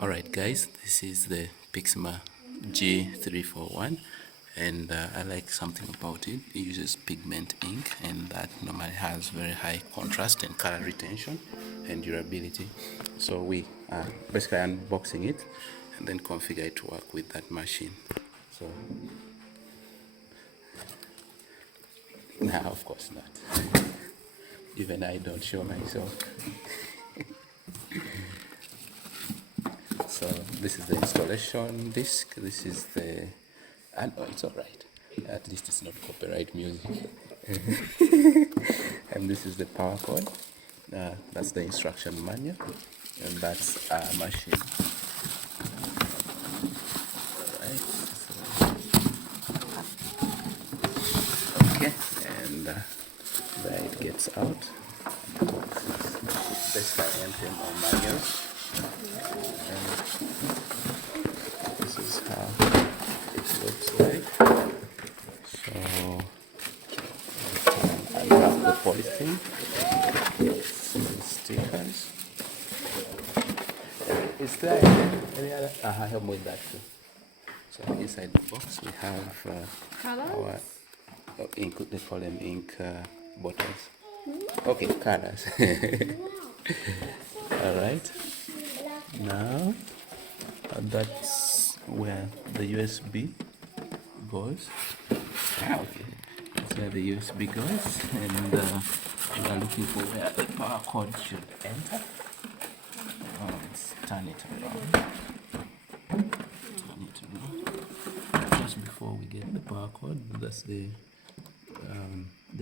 Alright guys, this is the Pixma G3411 and I like something about it. It uses pigment ink and that normally has very high contrast and color retention and durability. So we are basically unboxing it and then configure it to work with that machine. So now of course not. Even I don't show myself. So this is the installation disc. This is the, and oh, it's all right. At least it's not copyright music. And this is the power cord. That's the instruction manual, and that's our machine. Alright. So, okay, and there it gets out. This is the anthem or manual. This is how it looks like. So I have the polythene, some stickers. Is there any other? Help me with that too. So inside the box we have our ink. They call them ink bottles. Okay, colors. All right. Now that's where the USB goes. Okay, that's where the USB goes, and we are looking for where the power cord should enter. Let's turn it around. Turn it around. Just before we get the power cord, that's the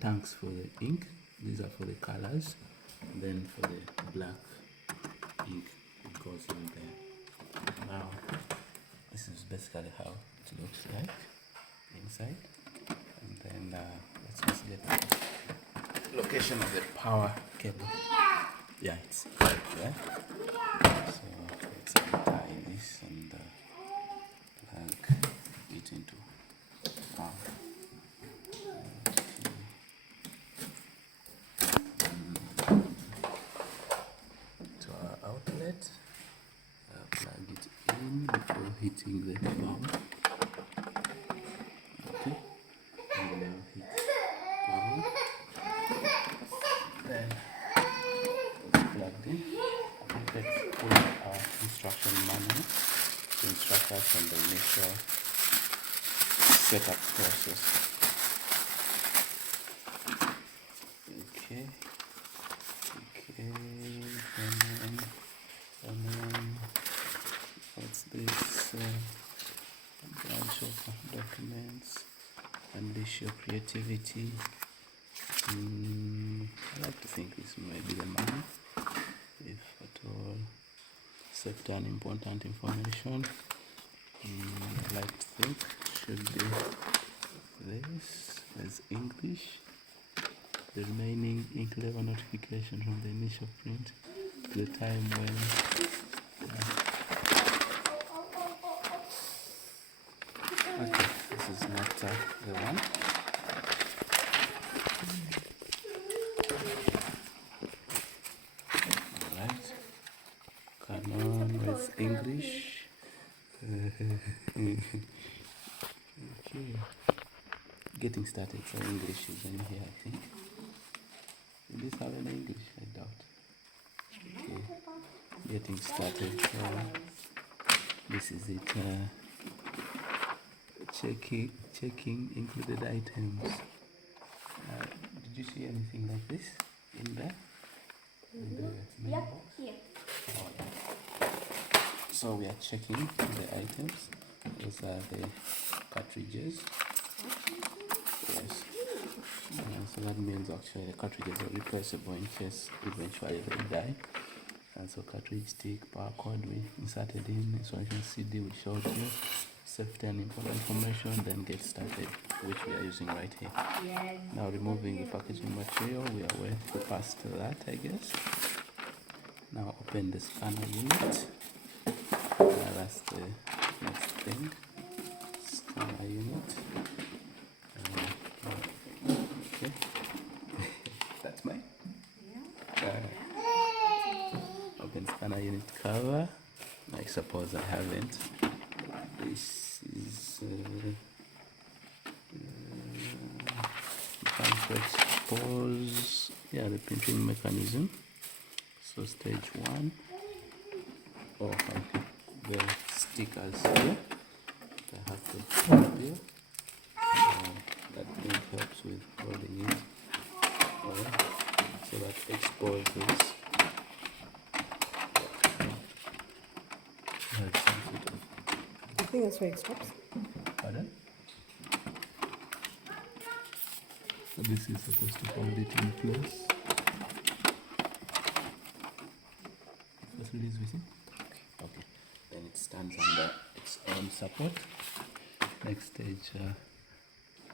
tanks for the ink. These are for the colors, and then for the black ink it goes in there. Now this is basically how it looks like inside, and then let's just get the location of the power cable. Yeah, it's right there. So let's untie this and plug it into power. To our outlet, plug it in before hitting the power. Okay, and then hit power. Then it's plugged in. Let's pull our instruction manual to instruct us on the initial setup process. Okay, and then what's this? A bunch of documents. Unleash your creativity. I like to think this may be the manual, if at all. Safety and important information. I like to think should be this. There's English. The remaining ink level notification from the initial print to the time when okay, this is not the one. Alright, Canon with English. Okay, getting started, so English is in here, I think. Will this have any English? I doubt. Okay, getting started. So this is it. Checking included items. Did you see anything like this in there? In the main box? Yeah. Oh, yeah. So we are checking the items. Those are the cartridges. Yes. So that means actually the cartridges are replaceable in case eventually they die. And so cartridge stick, power cord we inserted in, instruction CD we showed you, safety and important information, then get started, which we are using right here. Yes. Now removing the packaging material, we are way past that, I guess. Now open the scanner unit. That's the next thing. Scanner unit. Okay. That's mine. Yeah. Open scanner unit cover. Like suppose I haven't. This is trying to expose the printing mechanism. So stage 1. Oh, okay. The stickers here. I have to reveal. That thing helps with holding it. Alright. So that exposes. I think that's where it stops. Pardon? So this is supposed to hold it in place. First release, we see? Okay. Then it stands under its own support. Next stage,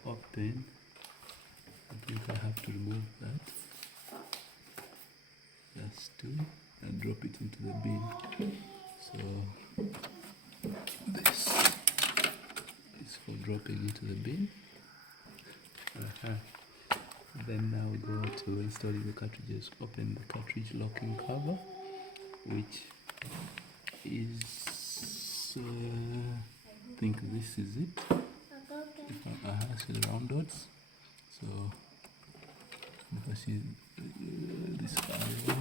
open. I think I have to remove that. Just to and drop it into the bin. So this is for dropping into the bin. Then now we go to installing the cartridges. Open the cartridge locking cover, which is I think this is it. See the round dots. So if I see this arrow,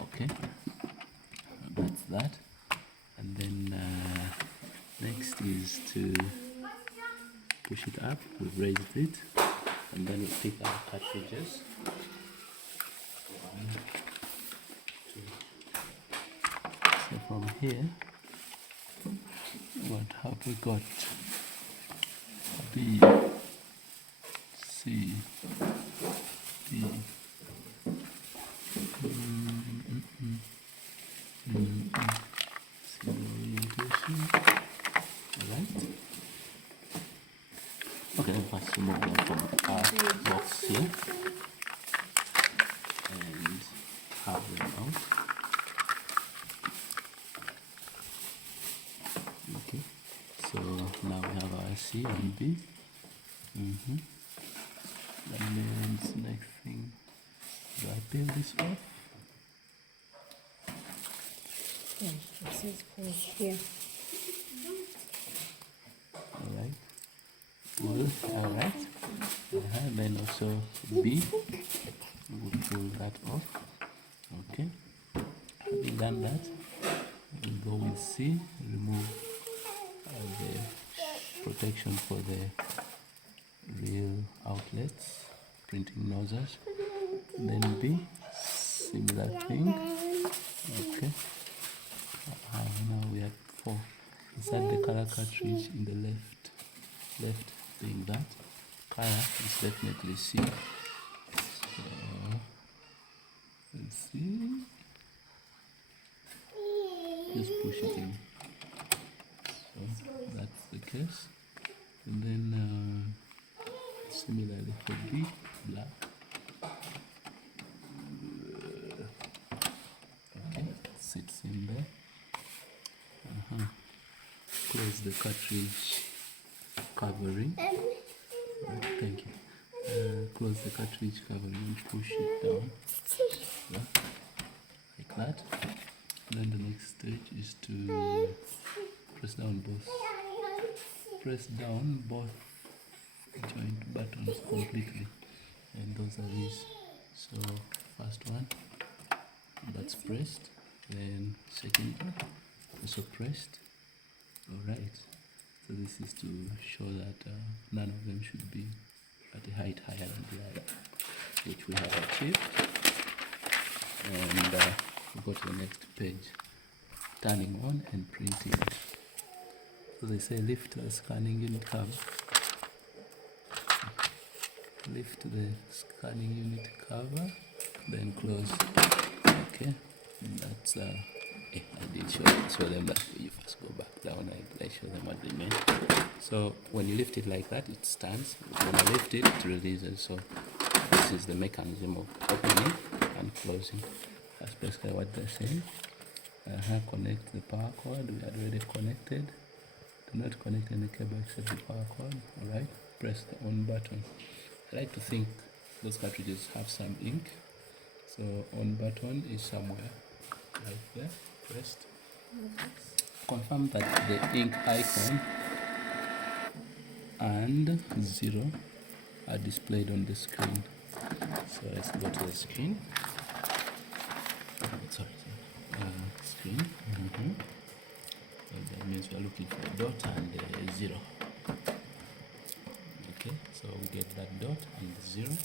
okay, that's that. And then next is to push it up. We've raised it, and then we pick our cartridges. 1, 2. So from here, what have we got? B, C, D, C orientation. Alright. Okay, then first remove them from our box here and have them out. Okay, so now we have our C and B. That means next thing, do I peel this off? Yeah, it says pull here. Alright. Pull, alright. Then also B, we'll pull that off. Okay. Having done that, we'll go with C, remove the protection for the real outlets, printing nozzles. Then B, similar thing. Okay. Now we have 4. Insert the color cartridge in the left being that. Color is definitely C. So let's see. Just push it in. So that's the case. And then similarly for B, black. Okay, sits in there. Close the cartridge covering. Thank you. Close the cartridge covering and push it down. Like that. And then the next stage is to press down both joint buttons completely, and those are these. So first one, that's pressed, then second one also pressed. Alright, so this is to show that none of them should be at a height higher than the other, which we have achieved. And we go to the next page, turning on and printing. So they say lift the scanning unit cover. Lift the scanning unit cover, then close. Okay, and that's I did show them that. You first go back down. I show them what they meant. So when you lift it like that, it stands. When I lift it, it releases. So this is the mechanism of opening and closing. That's basically what they're saying. Connect the power cord. We had already connected. Do not connect any cable except the power cord. Alright, press the on button. I like to think those cartridges have some ink, so on button is somewhere right there, pressed. Confirm that the ink icon and 0 are displayed on the screen. So let's go to the screen. Sorry. Screen. And that means we are looking for a dot and a 0. Okay, so we get that dot and 0.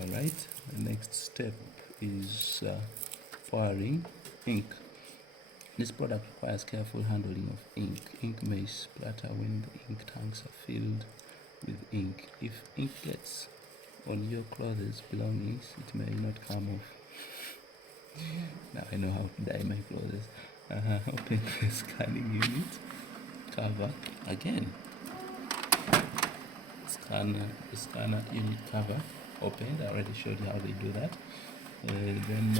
Alright, the next step is firing ink. This product requires careful handling of ink. Ink may splatter when the ink tanks are filled with ink. If ink gets on your clothes belongings, it may not come off. Now I know how to dye my clothes. Open the scanning unit cover again. The scanner unit cover opened. I already showed you how they do that. Then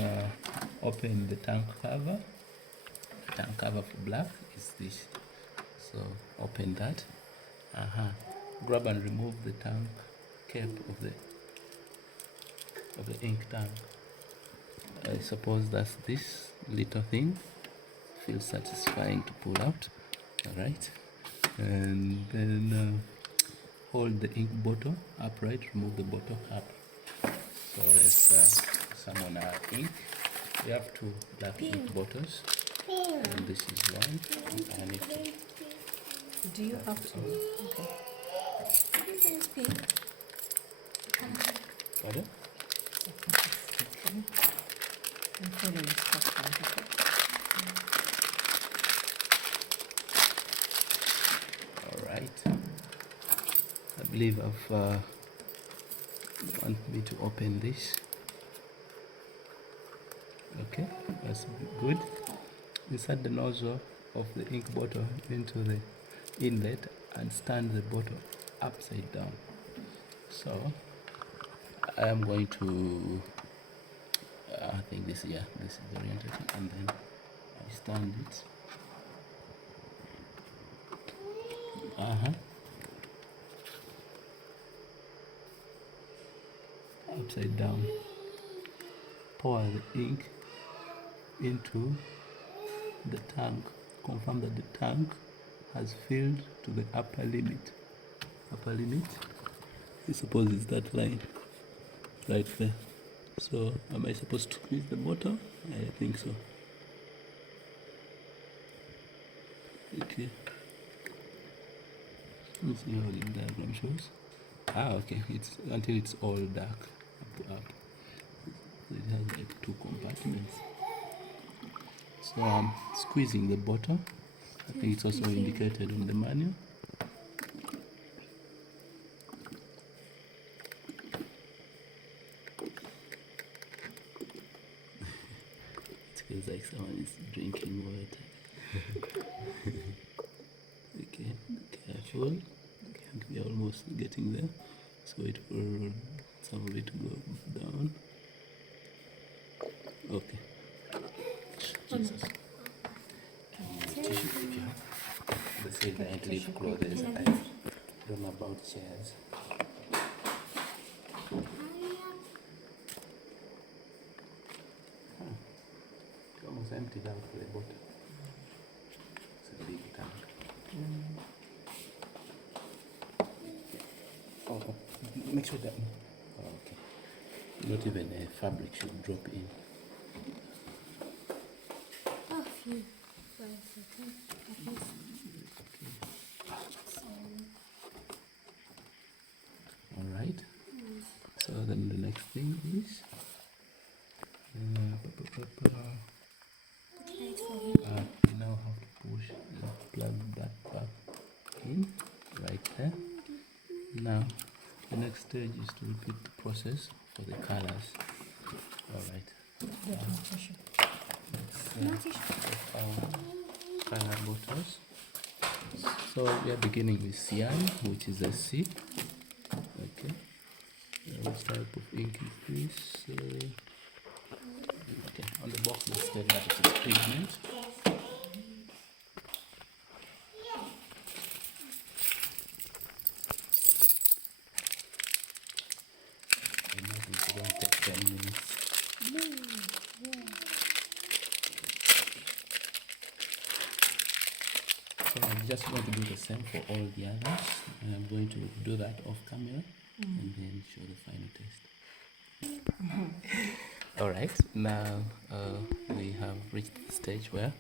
open the tank cover. Tank cover for black is this. So open that. Grab and remove the tank cap of the ink tank. I suppose that's this little thing. Feels satisfying to pull out. Alright. And then hold the ink bottle upright, remove the bottle cap. So let's summon our ink. We have 2 black ink bottles. And this is one. I need to. Do you have to? Okay. Pardon? I'm following instructions. Alright. I believe I've want me to open this. Okay, that's good. Insert the nozzle of the ink bottle into the inlet and stand the bottle upside down. So I am going to I think this is the orientation, and then I stand it upside down. Pour the ink into the tank. Confirm that the tank has filled to the upper limit. I suppose it's that line right there. So am I supposed to squeeze the bottle? I think so. Okay. Let's see how the diagram shows. Okay. It's until it's all dark up. So it has like 2 compartments. So I'm squeezing the bottle. I think it's also indicated on the manual. It feels like someone is drinking water. Okay, careful. Okay, we are almost getting there. So wait for some of it to go down. Okay. Jesus. Tissue if you have. They say don't leave clothes. I don't know about chairs. It's almost emptied out the bottle. It's a big tank. Oh, make sure that. Okay. Not even a fabric should drop in. Alright. So then the next thing is you now have to push and plug that back in right there. Now the next stage is to repeat the process for the colors. Alright. Color bottles. So we are beginning with cyan, which is a C. Okay. Which type of ink is this? Okay. On the box it said that it is pigment. Imagine it won't take 10 minutes. So I'm just going to do the same for all the others. I'm going to do that off camera and then show the final test. All right, now we have reached the stage where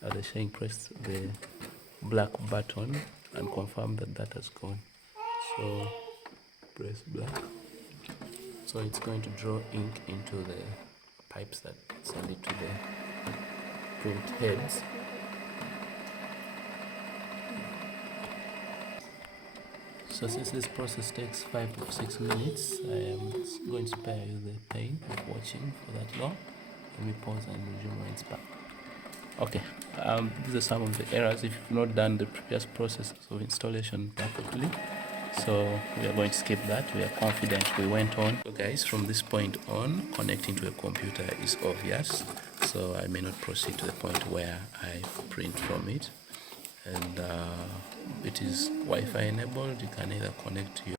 the Shane pressed the black button and confirm that that has gone. So press black. So it's going to draw ink into the pipes that send it to the print heads. So since this process takes 5 to 6 minutes, I am going to spare you the pain of watching for that long. Let me pause and resume my inspect. Okay, these are some of the errors if you've not done the previous processes of installation perfectly. So we are going to skip that. We are confident we went on. So guys, from this point on, connecting to a computer is obvious. So I may not proceed to the point where I print from it. And it is Wi-Fi enabled. You can either connect to your